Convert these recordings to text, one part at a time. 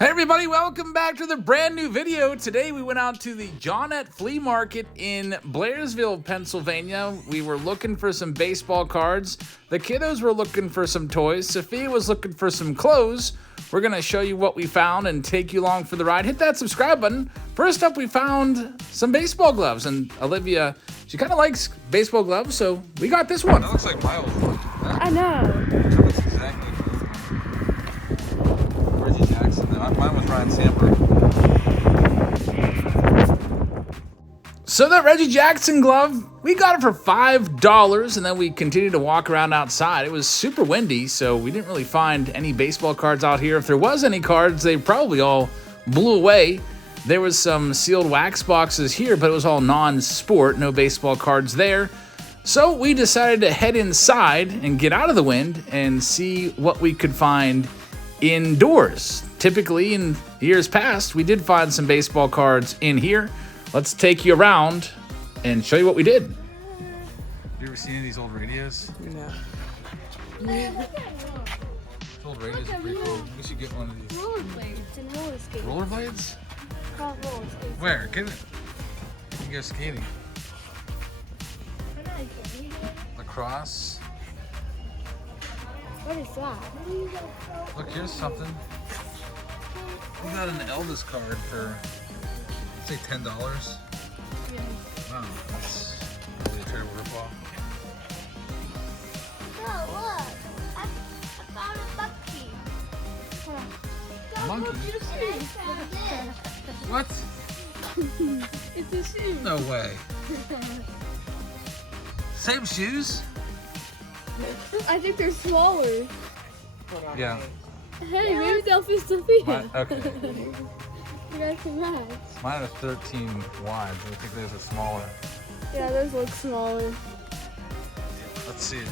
Hey everybody, welcome back to the brand new video. Today we went out to the Jette Flea Market in Blairsville, Pennsylvania. We were looking for some baseball cards. The kiddos were looking for some toys. Sophia was looking for some clothes. We're gonna show you what we found and take you along for the ride. Hit that subscribe button. First up, we found some baseball gloves, and Olivia, she kind of likes baseball gloves, so we got this one. That looks like my old one. I know. That looks exactly like Reggie Jackson. Mine was Ryan Samberg. So that Reggie Jackson glove, we got it for $5, and then we continued to walk around outside. It was super windy, so we didn't really find any baseball cards out here. If there was any cards, they probably all blew away. There was some sealed wax boxes here, but it was all non-sport, no baseball cards there. So we decided to head inside and get out of the wind and see what we could find indoors. Typically, in years past, we did find some baseball cards in here. Let's take you around and show you what we did. You ever seen any of these old radios? No. These old radios are pretty cool. We should get one of these. Rollerblades and roller skating. Rollerblades? Roller skating. Where? Get it. You can go skating. Lacrosse. What is that? Look, here's something. We got an Elvis card for, I'd say $10. Wow, that's really a terrible ripoff. Oh, look. I found a monkey. Monkey? And I found this. What? It's a shoe. No way. Same shoes? I think they're smaller. Yeah. Hey, maybe they'll fit Sophia. Okay. You guys can match. Mine are 13 wide, but I think those are smaller. Yeah, those look smaller. Let's see it.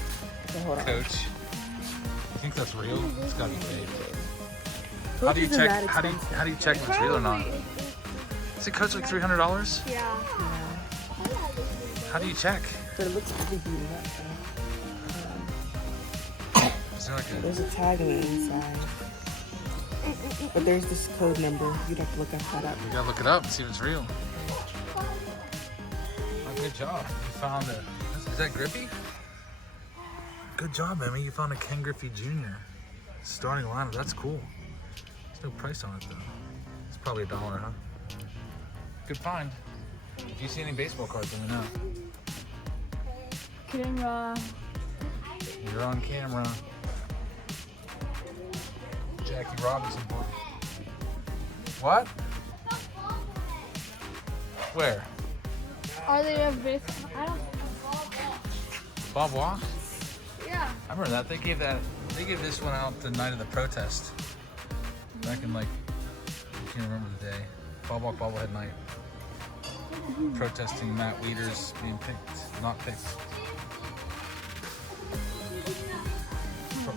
Coach. You think that's real? It's gotta be fake. How do you check? How do you check if it's real or not? Is it Coach like $300? Yeah. How do you check? But it looks pretty beat up. Is there like a? There's a tag on the inside. But there's this code number. You'd have to look that up. We gotta look it up and see if it's real. Oh, good job. You found a. Is that Griffey? Good job, Emmy. You found a Ken Griffey Jr. starting lineup. That's cool. There's no price on it though. It's probably $1, huh? Good find. If you see any baseball cards, let me know. Camera. You're on camera. Jackie Robinson boy. What? Where? Are they a big? I don't. Bob Walk? Yeah. I remember that. They gave this one out the night of the protest. Back in like, I can't remember the day. Bob Walk Bobblehead night. Protesting Matt Wieters being picked, not picked.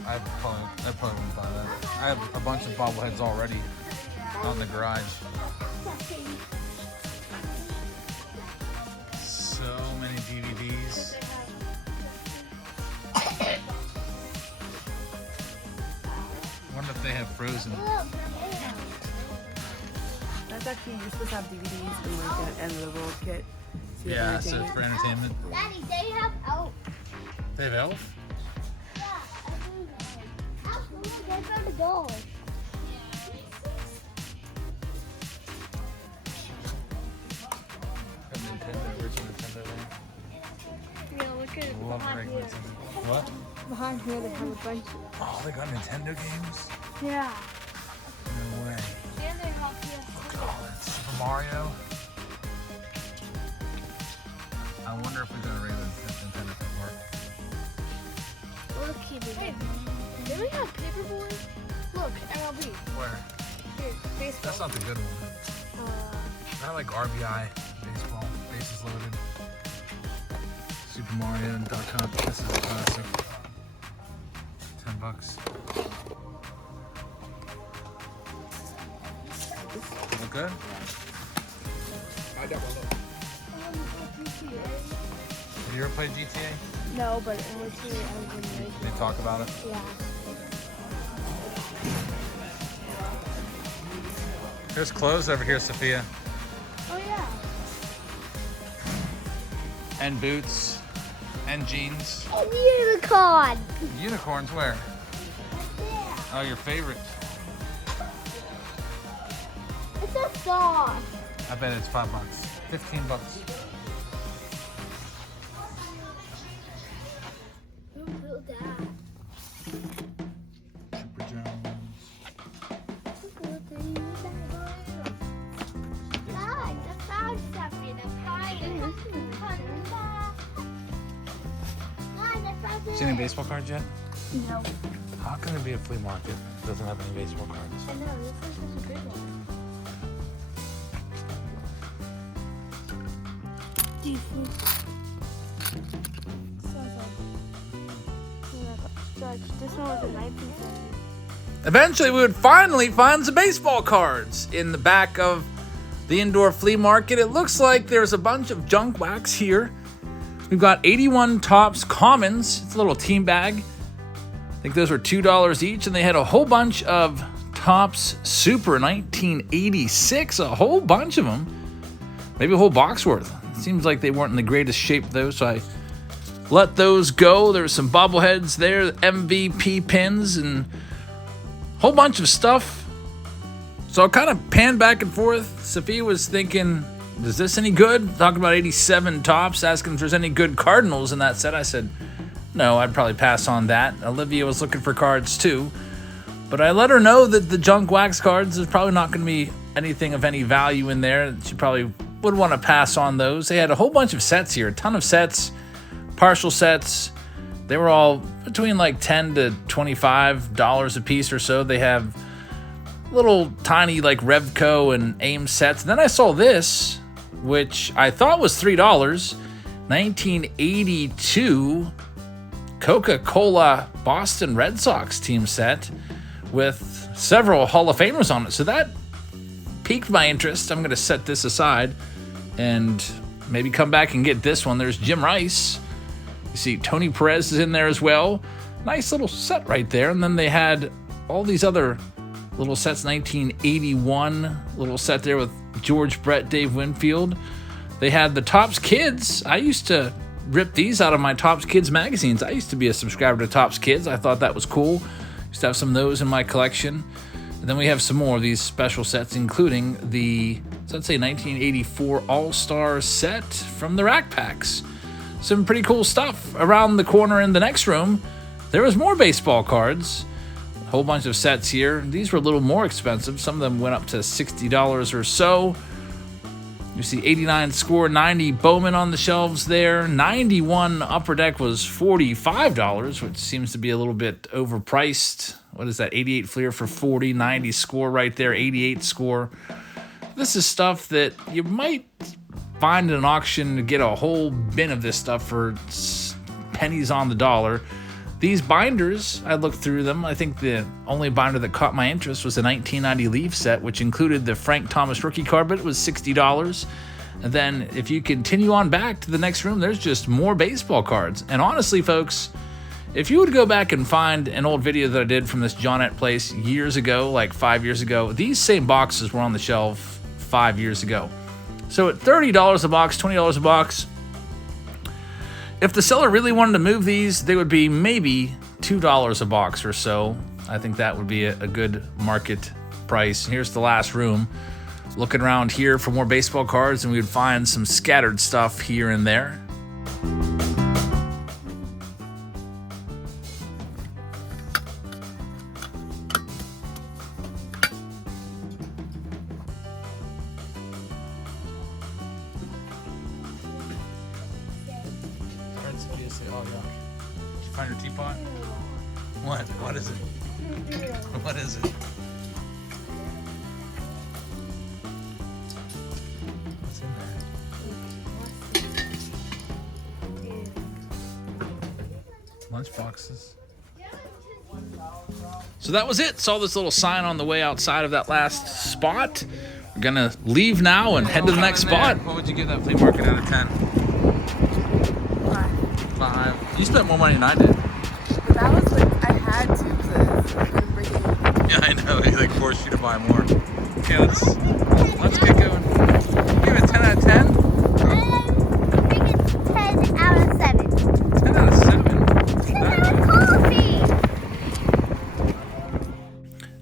I probably wouldn't buy that. I have a bunch of bobbleheads already out in the garage. So many DVDs. I wonder if they have Frozen. That's actually, you're supposed to have DVDs and like and the little kit. So you have Yeah, so it's entertainment. for entertainment. Daddy, they have elf. They have Elf? Yeah, I think they found a doll. Got Nintendo, original Nintendo there. Yeah, look at Love behind regular here. Nintendo. What? Behind here, they have a bunch. Oh, they got Nintendo games? Yeah. No way. And they have PS. Look at all that. Super Mario. I wonder if we got a regular Nintendo at work. Look, hey, do we have paperboard? Look, MLB. Where? Here, baseball. That's not the good one. I like RBI baseball, bases loaded. Super Mario and Duck Hunt. This is a classic. $10. Look good? Have you ever played GTA? No, but it was here. I was in there. They talk about it. Yeah. There's clothes over here, Sophia. Oh yeah. And boots. And jeans. And unicorn. Unicorns where? Oh, your favorite. It's a sauce. I bet it's $5. $15. Who built that? Super Jones. God, the frog stuffing, the frog. See any baseball cards yet? No. How can there be a flea market that doesn't have any baseball cards? I know, this is such a good one. This one was a 19th century. Eventually, we would finally find some baseball cards in the back of the indoor flea market. It looks like there's a bunch of junk wax here. We've got 81 Topps Commons. It's a little team bag. I think those were $2 each, and they had a whole bunch of Topps Super 1986. A whole bunch of them. Maybe a whole box worth. It seems like they weren't in the greatest shape, though, so I let those go. There's some bobbleheads there, MVP pins, and a whole bunch of stuff. So I kind of panned back and forth. Sophia was thinking, is this any good? Talking about 87 Topps, asking if there's any good Cardinals in that set. I said, no, I'd probably pass on that. Olivia was looking for cards too. But I let her know that the junk wax cards, there's probably not going to be anything of any value in there. She probably would want to pass on those. They had a whole bunch of sets here, a ton of sets, partial sets. They were all between like $10 to $25 a piece or so. They have little tiny like Revco and AIM sets. And then I saw this, which I thought was $3, 1982 Coca-Cola Boston Red Sox team set with several Hall of Famers on it. So that piqued my interest. I'm going to set this aside and maybe come back and get this one. There's Jim Rice. You see Tony Perez is in there as well. Nice little set right there. And then they had all these other little sets. 1981 little set there with George Brett, Dave Winfield. They had the Topps Kids. I used to rip these out of my Topps Kids magazines. I used to be a subscriber to Topps Kids. I thought that was cool. Used to have some of those in my collection. And then we have some more of these special sets, including the, let's say, 1984 All-Star set from the Rack Packs. Some pretty cool stuff. Around the corner in the next room, there was more baseball cards. A whole bunch of sets here. These were a little more expensive. Some of them went up to $60 or so. You see 89 Score, 90 Bowman on the shelves there. 91 Upper Deck was $45, which seems to be a little bit overpriced. What is that? 88 Fleer for $40, 90 Score right there, 88 Score. This is stuff that you might find at an auction to get a whole bin of this stuff for pennies on the dollar. These binders, I looked through them. I think the only binder that caught my interest was the 1990 Leaf set, which included the Frank Thomas rookie card, but it was $60. And then if you continue on back to the next room, there's just more baseball cards. And honestly, folks, if you would go back and find an old video that I did from this Johnette place years ago, like 5 years ago, these same boxes were on the shelf 5 years ago. So at $30 a box, $20 a box, if the seller really wanted to move these, they would be maybe $2 a box or so. I think that would be a good market price. Here's the last room. Looking around here for more baseball cards, and we would find some scattered stuff here and there. Oh, yuck. Did you find your teapot? What? What is it? What is it? What's in there? Lunch boxes. So that was it. Saw this little sign on the way outside of that last spot. We're gonna leave now and head to the next spot. What would you give that flea market out of 10? 5. You spent more money than I did. But that was like, I had to because I couldn't bring it. Yeah, I know. They like forced you to buy more. Okay, let's get going. Give it 10 out of 10? I think it's 10 out of 7. 10 out of 7?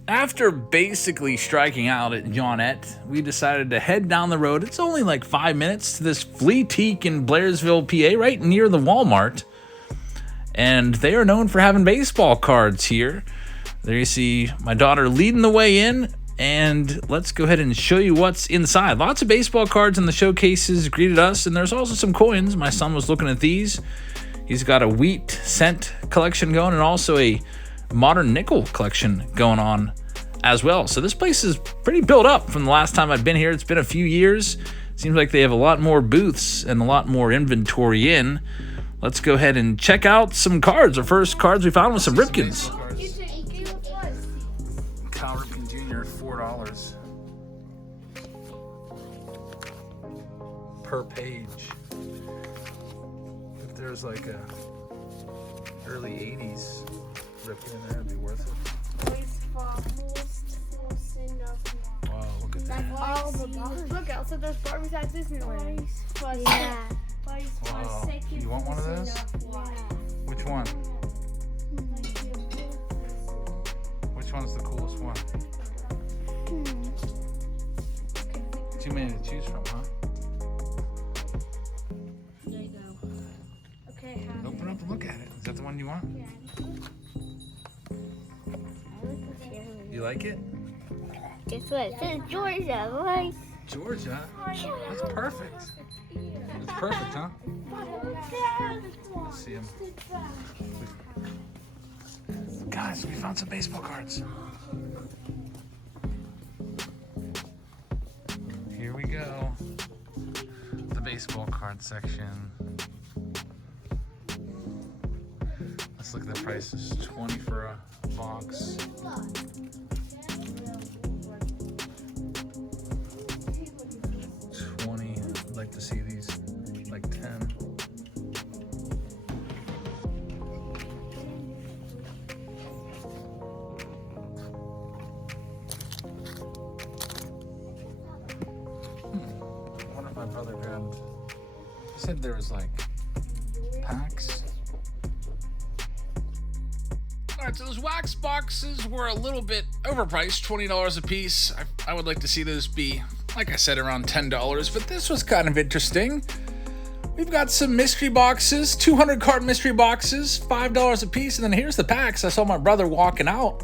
That After basically striking out at Jette, we decided to head down the road. It's only like 5 minutes to this Fleatique in Blairsville, PA, right near the Walmart. And they are known for having baseball cards here. There you see my daughter leading the way in. And let's go ahead and show you what's inside. Lots of baseball cards in the showcases greeted us. And there's also some coins. My son was looking at these. He's got a wheat cent collection going and also a modern nickel collection going on as well. So this place is pretty built up from the last time I've been here. It's been a few years. Seems like they have a lot more booths and a lot more inventory in. Let's go ahead and check out some cards. Our first cards we found was some Ripkins. Cal Ripken Jr. $4 per page. If there's like a early 80s Ripken in there, it'd be worth it. Wow, look at that. All the bars. Look, also there's Barbie's at Disneyland. Yeah. Wow. You want one of those? Which one? Which one's the coolest one? Too many to choose from, huh? There you go. Okay, Open up and look at it. Is that the one you want? You like it? Guess what? It says Georgia, boys. Georgia? That's perfect. It's perfect, huh? Let's see him. Guys, we found some baseball cards. Here we go. The baseball card section. Let's look at the prices. 20 for a box. 20. I'd like to see these. Like 10. I wonder if my brother grabbed. He said there was like packs. Alright, so those wax boxes were a little bit overpriced, $20 a piece. I would like to see those be, like I said, around $10, but this was kind of interesting. We've got some mystery boxes, 200 card mystery boxes, $5 a piece, and then here's the packs. I saw my brother walking out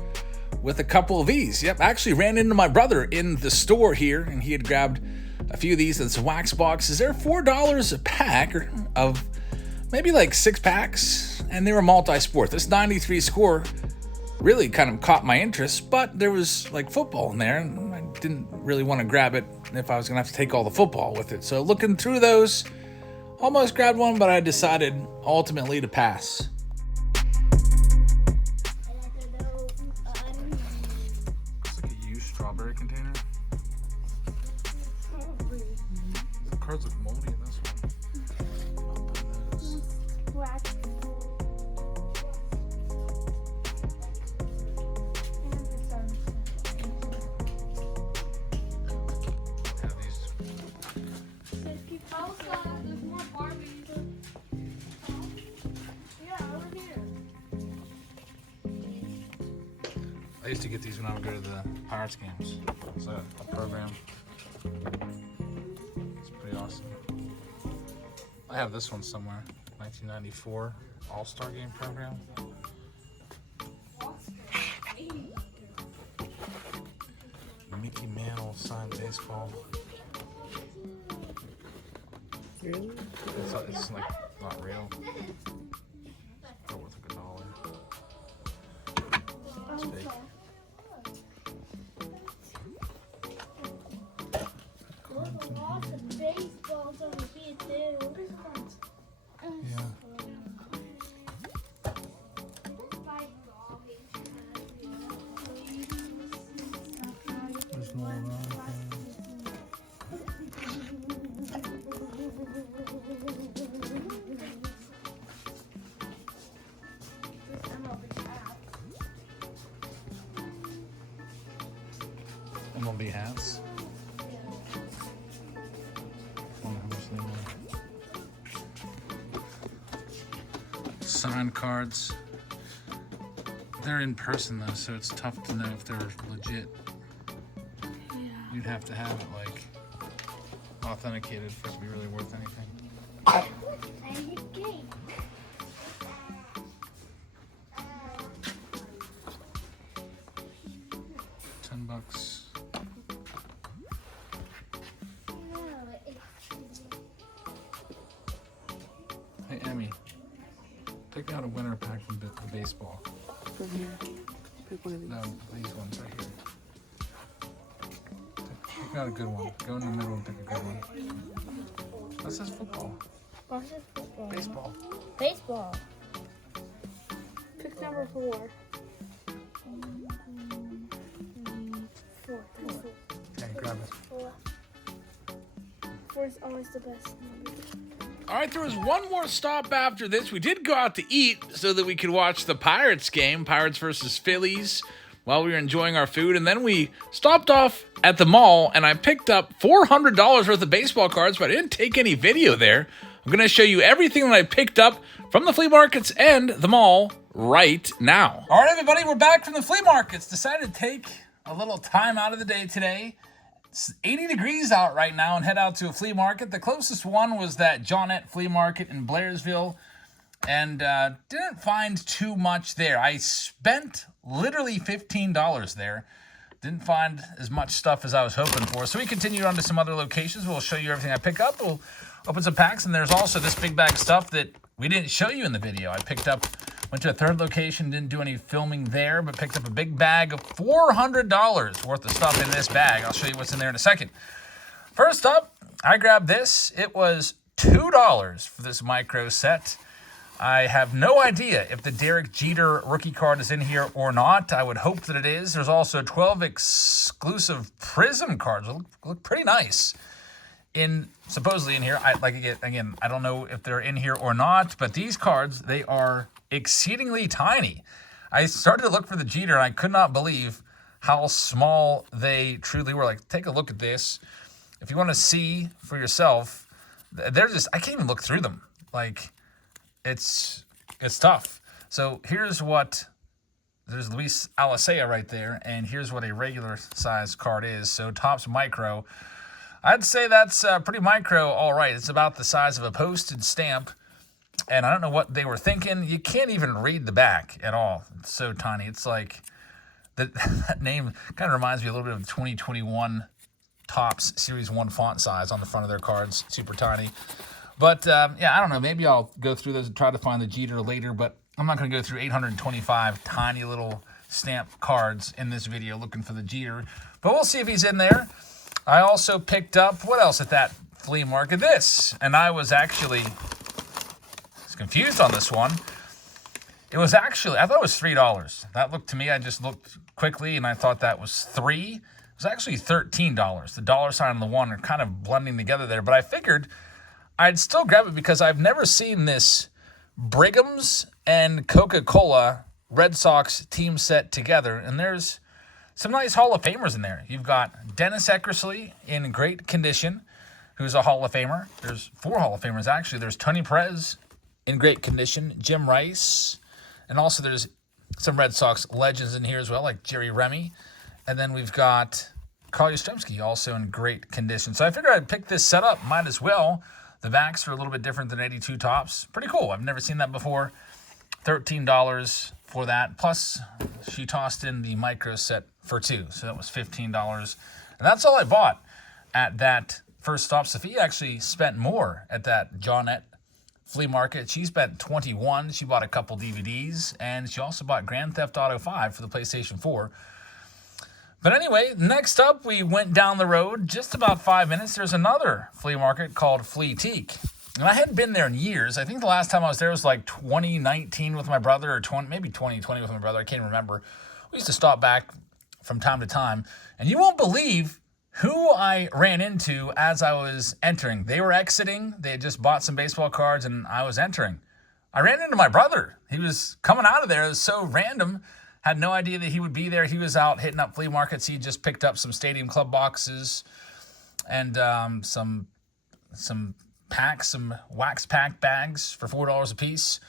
with a couple of these. Yep, I actually ran into my brother in the store here, and he had grabbed a few of these. That's wax boxes. They're $4 a pack of maybe like 6 packs, and they were multi-sport. This 93 score really kind of caught my interest, but there was like football in there, and I didn't really want to grab it if I was going to have to take all the football with it. So looking through those, almost grabbed one, but I decided ultimately to pass. It's like a used strawberry container. The cards look moldy in this one. I'll put those. Have these. There's more Barbies. Yeah, over here. I used to get these when I would go to the Pirates games. It's a program. It's pretty awesome. I have this one somewhere. 1994 All-Star Game program. Mickey Mantle signed baseball. Really? It's like not real. They're worth like $1. It's fake. Baseball's on the beat too. Yeah. There's no around. MLB hats. Wonder how much they were. Signed cards. They're in person though, so it's tough to know if they're legit. You'd have to have it like authenticated for it to be really worth anything. $10. Hey Emmy, take out a winner pack from the baseball. From here. Pick one of these. No, these ones right here. Pick out a good one. Go in the middle and pick a good one. That says football. What's this football? Baseball. Baseball. Pick number 4. 4. That's 4. Okay, grab it. 4. 4 is always the best number. All right, there was one more stop after this. We did go out to eat so that we could watch the Pirates game, Pirates versus Phillies, while we were enjoying our food. And then we stopped off at the mall, and I picked up $400 worth of baseball cards, but I didn't take any video there. I'm going to show you everything that I picked up from the flea markets and the mall right now. All right, everybody, we're back from the flea markets. Decided to take a little time out of the day today. It's 80 degrees out right now and head out to a flea market. The closest one was that Jette flea market in Blairsville, and didn't find too much there. I spent literally $15 there. Didn't find as much stuff as I was hoping for. So we continued on to some other locations. We'll show you everything I pick up. We'll open some packs, and there's also this big bag of stuff that we didn't show you in the video. I picked up, went to a third location, didn't do any filming there, but picked up a big bag of $400 worth of stuff in this bag. I'll show you what's in there in a second. First up, I grabbed this. It was $2 for this micro set. I have no idea if the Derek Jeter rookie card is in here or not. I would hope that it is. There's also 12 exclusive Prism cards. Look pretty nice. Supposedly in here. I don't know if they're in here or not, but these cards, they are exceedingly tiny. I started to look for the Jeter, and I could not believe how small they truly were. Like, take a look at this. If you want to see for yourself, they're just, I can't even look through them. Like, it's tough. So here's there's Luis Alicea right there, and here's what a regular size card is. So Topps Micro. I'd say that's pretty micro, all right. It's about the size of a postage stamp, and I don't know what they were thinking. You can't even read the back at all. It's so tiny. It's like, that name kind of reminds me a little bit of the 2021 Topps Series 1 font size on the front of their cards. Super tiny. But, yeah, I don't know. Maybe I'll go through those and try to find the Jeter later, but I'm not going to go through 825 tiny little stamp cards in this video looking for the Jeter. But we'll see if he's in there. I also picked up, what else at that flea market? This. And I was actually confused on this one. It was actually, I thought it was $3. That looked to me, I just looked quickly and I thought that was $3. It was actually $13. The dollar sign and the one are kind of blending together there. But I figured I'd still grab it because I've never seen this Brigham's and Coca-Cola Red Sox team set together. And there's some nice Hall of Famers in there. You've got Dennis Eckersley in great condition, who's a Hall of Famer. There's 4 Hall of Famers, actually. There's Tony Perez in great condition, Jim Rice, and also there's some Red Sox legends in here as well, like Jerry Remy. And then we've got Carl Yastrzemski, also in great condition. So I figured I'd pick this set up. Might as well. The backs are a little bit different than 82 Topps. Pretty cool. I've never seen that before. $13 for that. Plus, she tossed in the micro set for $2. So that was $15. And that's all I bought at that first stop. Sophia actually spent more at that Jette flea market. She spent $21. She bought a couple DVDs. And she also bought Grand Theft Auto 5 for the PlayStation 4. But anyway, next up, we went down the road just about 5 minutes. There's another flea market called Fleatique. And I hadn't been there in years. I think the last time I was there was like 2019 with my brother, or maybe 2020 with my brother. I can't remember. We used to stop back from time to time. And you won't believe who I ran into as I was entering. They were exiting. They had just bought some baseball cards, and I was entering. I ran into my brother. He was coming out of there. It was so random Had no idea that he would be there. He was out hitting up flea markets. He just picked up some Stadium Club boxes and some packs, some wax pack bags for $4 a piece.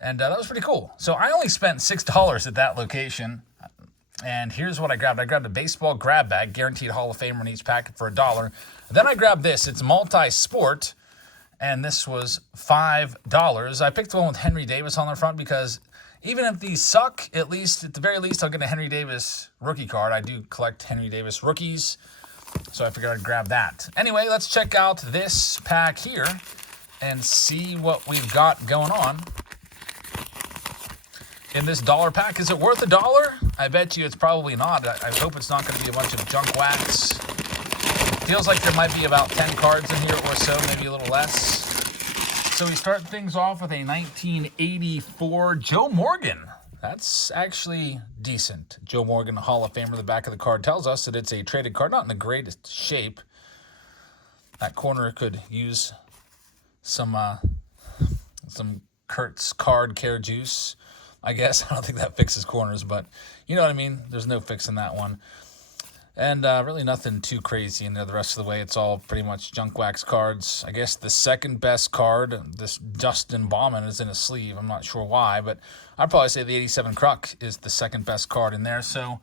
And that was pretty cool. So I only spent $6 at that location. And here's what I grabbed. I grabbed a baseball grab bag, guaranteed Hall of Famer in each packet for $1. Then I grabbed this. It's multi-sport, and this was $5. I picked the one with Henry Davis on the front because even if these suck, at the very least, I'll get a Henry Davis rookie card. I do collect Henry Davis rookies, so I figured I'd grab that. Anyway, let's check out this pack here and see what we've got going on in this $1 pack. Is it worth $1? I bet you it's probably not. I hope it's not going to be a bunch of junk wax. Feels like there might be about 10 cards in here or so, maybe a little less. So we start things off with a 1984 Joe Morgan. That's actually decent. Joe Morgan, Hall of Famer. The back of the card tells us that it's a traded card, not in the greatest shape. That corner could use some Kurt's card care juice, I guess. I don't think that fixes corners, but you know what I mean. There's no fixing that one. And really nothing too crazy in there the rest of the way. It's all pretty much junk wax cards. I guess the second best card, this Dustin Bauman, is in a sleeve. I'm not sure why, but I'd probably say the 87 Kruk is the second best card in there. So,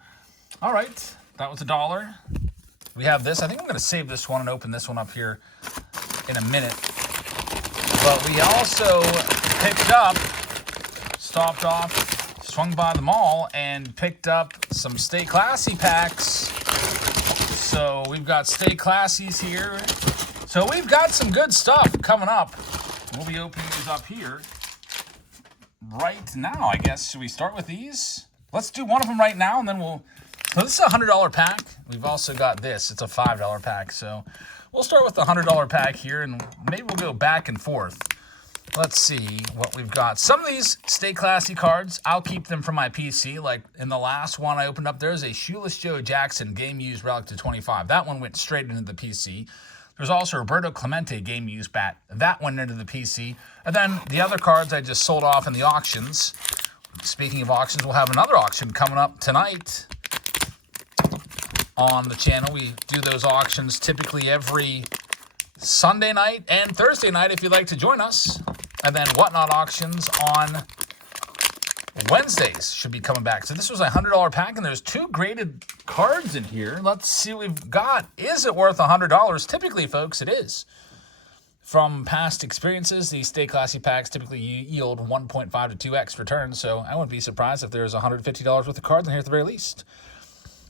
all right, that was $1. We have this. I think I'm going to save this one and open this one up here in a minute. But we also picked up, stopped off, swung by the mall, and picked up some Stay Classy packs. So we've got Stay Classies here. So we've got some good stuff coming up. We'll be opening these up here right now, I guess. Should we start with these? Let's do one of them right now, and then we'll... So this is a $100 pack. We've also got this. It's a $5 pack. So we'll start with the $100 pack here, and maybe we'll go back and forth. Let's see what we've got. Some of these Stay Classy cards, I'll keep them for my PC. Like in the last one I opened up, there's a Shoeless Joe Jackson Game Used Relic to 25. That one went straight into the PC. There's also Roberto Clemente Game Used Bat. That went into the PC. And then the other cards I just sold off in the auctions. Speaking of auctions, we'll have another auction coming up tonight on the channel. We do those auctions typically every Sunday night and Thursday night if you'd like to join us. And then Whatnot auctions on Wednesdays should be coming back. So this was a $100 pack, and there's 2 graded cards in here. Let's see what we've got. Is it worth $100? Typically, folks, it is. From past experiences, these Stay Classy packs typically yield 1.5 to 2x returns, so I wouldn't be surprised if there's $150 worth of cards in here at the very least.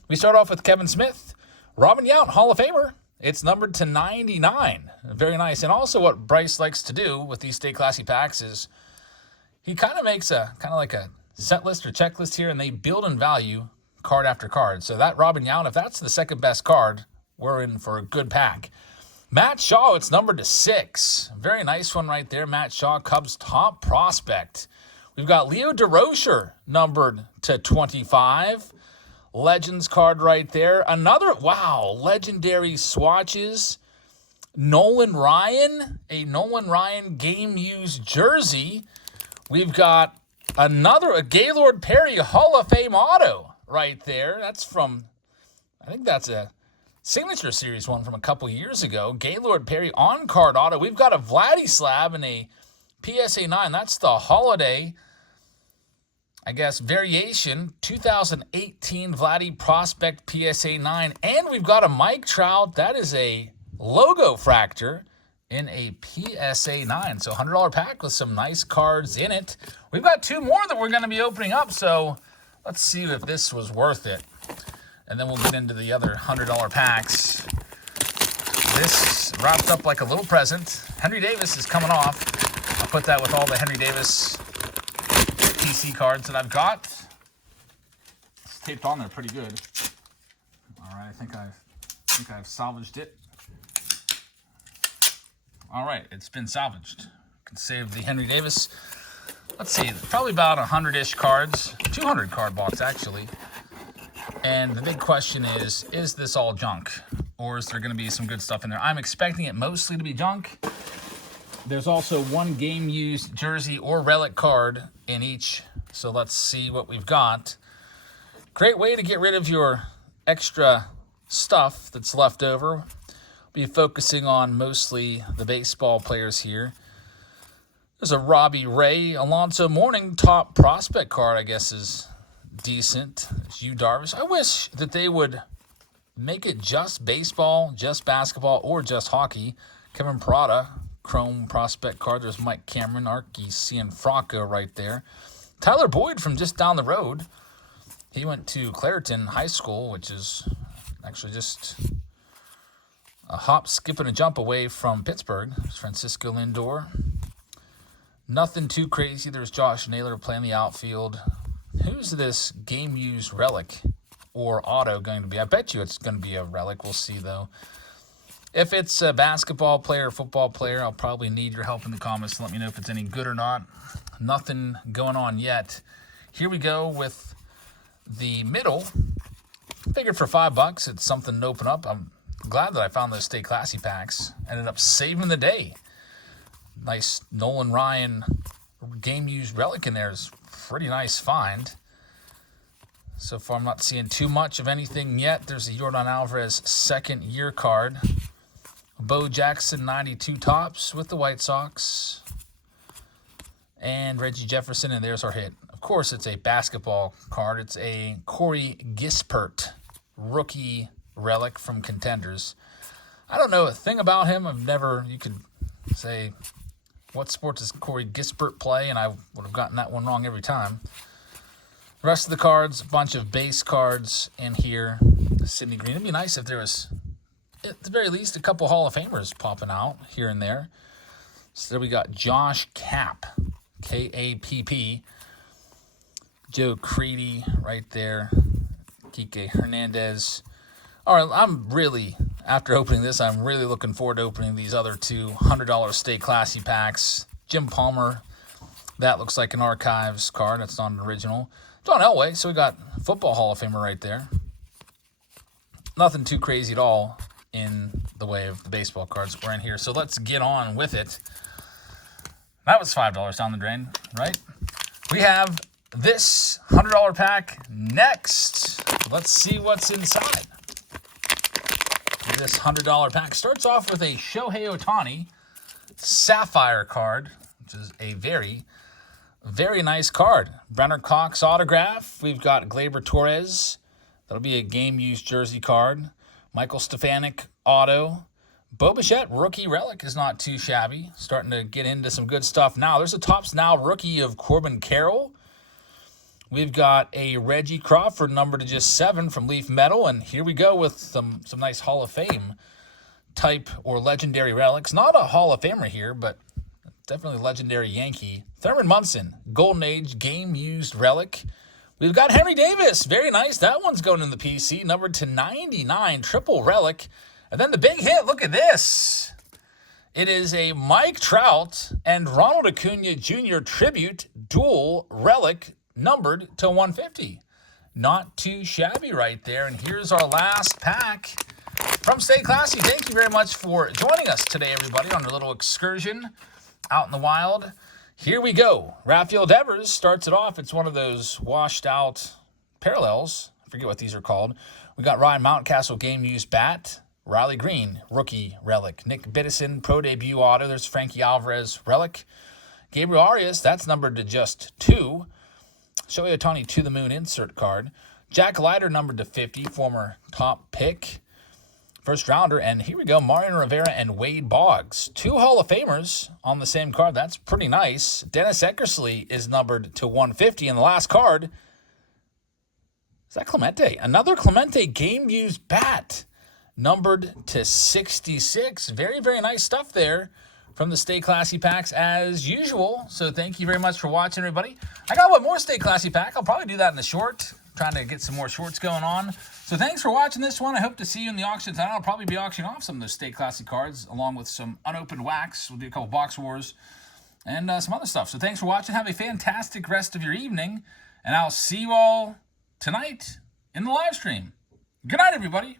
We start off with Kevin Smith, Robin Yount, Hall of Famer. It's numbered to 99. Very nice. And also what Bryce likes to do with these Stay Classy packs is he kind of makes like a set list or checklist here, and they build in value card after card. So that Robin Yount, if that's the second best card, we're in for a good pack. Matt Shaw, it's numbered to 6. Very nice one right there. Matt Shaw, Cubs top prospect. We've got Leo DeRocher, numbered to 25. Legends card right there. Another, wow, legendary swatches. Nolan Ryan, a Nolan Ryan game-used jersey. We've got a Gaylord Perry Hall of Fame auto right there. That's from, I think that's a Signature Series one from a couple years ago. Gaylord Perry on-card auto. We've got a Vladislav and a PSA 9. That's the holiday, I guess, variation, 2018 Vladdy Prospect PSA 9. And we've got a Mike Trout. That is a logo fractor in a PSA 9. So $100 pack with some nice cards in it. We've got 2 more that we're going to be opening up. So let's see if this was worth it. And then we'll get into the other $100 packs. This wrapped up like a little present. Henry Davis is coming off. I'll put that with all the Henry Davis PC cards that I've got. It's taped on there pretty good. All right, I think I've salvaged it. All right, it's been salvaged. Can save the Henry Davis. Let's see, probably about 100-ish cards, 200 card box actually. And the big question is this all junk? Or is there going to be some good stuff in there? I'm expecting it mostly to be junk. There's also 1 game-used jersey or relic card in each. So let's see what we've got. Great way to get rid of your extra stuff that's left over. Be focusing on mostly the baseball players here. There's a Robbie Ray. Alonso Mourning top prospect card, I guess, is decent. It's Yu Darvish. I wish that they would make it just baseball, just basketball, or just hockey. Kevin Parada, chrome prospect card. There's Mike Cameron, Arky Cianfrocco right there. Tyler Boyd from just down the road. He went to Clairton High School, which is actually just a hop, skip, and a jump away from Pittsburgh. Francisco Lindor. Nothing too crazy. There's Josh Naylor playing the outfield. Who's this game-used relic or auto going to be? I bet you it's going to be a relic. We'll see, though. If it's a basketball player or football player, I'll probably need your help in the comments to let me know if it's any good or not. Nothing going on yet. Here we go with the middle. Figured for $5, it's something to open up. I'm glad that I found those Stay Classy packs. Ended up saving the day. Nice Nolan Ryan game-used relic in there is pretty nice find. So far, I'm not seeing too much of anything yet. There's a Yordan Alvarez second-year card. Bo Jackson, 92 tops with the White Sox. And Reggie Jefferson, and there's our hit. Of course, it's a basketball card. It's a Corey Gispert rookie relic from Contenders. I don't know a thing about him. You could say, what sport does Corey Gispert play? And I would have gotten that one wrong every time. The rest of the cards, a bunch of base cards in here. Sidney Green. It'd be nice if there was, at the very least, a couple Hall of Famers popping out here and there. So we got Josh Kapp, K-A-P-P. Joe Creedy right there. Kike Hernandez. All right, after opening this, I'm really looking forward to opening these other two $100 Stay Classy packs. Jim Palmer, that looks like an Archives card. That's not an original. John Elway, so we got Football Hall of Famer right there. Nothing too crazy at all in the way of the baseball cards we're in here. So let's get on with it. That was $5 down the drain, right? We have this $100 pack next. Let's see what's inside. This $100 pack starts off with a Shohei Ohtani Sapphire card, which is a very, very nice card. Brenner Cox autograph. We've got Gleyber Torres. That'll be a game-used jersey card. Michael Stefanik auto. Bo Bichette rookie relic is not too shabby. Starting to get into some good stuff now. There's a Topps Now rookie of Corbin Carroll. We've got a Reggie Crawford number to just 7 from Leaf Metal. And here we go with some nice Hall of Fame type or legendary relics. Not a Hall of Famer here, but definitely legendary Yankee. Thurman Munson, Golden Age game-used relic. We've got Henry Davis. Very nice. That one's going in the PC. Numbered to 99, triple relic. And then the big hit, look at this. It is a Mike Trout and Ronald Acuna Jr. tribute dual relic numbered to 150. Not too shabby right there. And here's our last pack from Stay Classy. Thank you very much for joining us today, everybody, on our little excursion out in the wild. Here we go. Rafael Devers starts it off. It's one of those washed out parallels. I forget what these are called. We got Ryan Mountcastle game-used bat. Riley Green, rookie relic. Nick Biddison, pro debut auto. There's Frankie Alvarez relic. Gabriel Arias, that's numbered to just 2. Shohei Ohtani to the moon insert card. Jack Leiter numbered to 50, former top pick. First rounder, and here we go, Mariano Rivera and Wade Boggs. 2 Hall of Famers on the same card. That's pretty nice. Dennis Eckersley is numbered to 150, and the last card, is that Clemente? Another Clemente game-used bat, numbered to 66. Very, very nice stuff there from the Stay Classy packs as usual. So thank you very much for watching, everybody. I got one more Stay Classy pack. I'll probably do that in the short, trying to get some more shorts going on. So thanks for watching this one. I hope to see you in the auction tonight. I'll probably be auctioning off some of those Stay Classy cards along with some unopened wax. We'll do a couple box wars and some other stuff. So thanks for watching. Have a fantastic rest of your evening, and I'll see you all tonight in the live stream. Good night, everybody.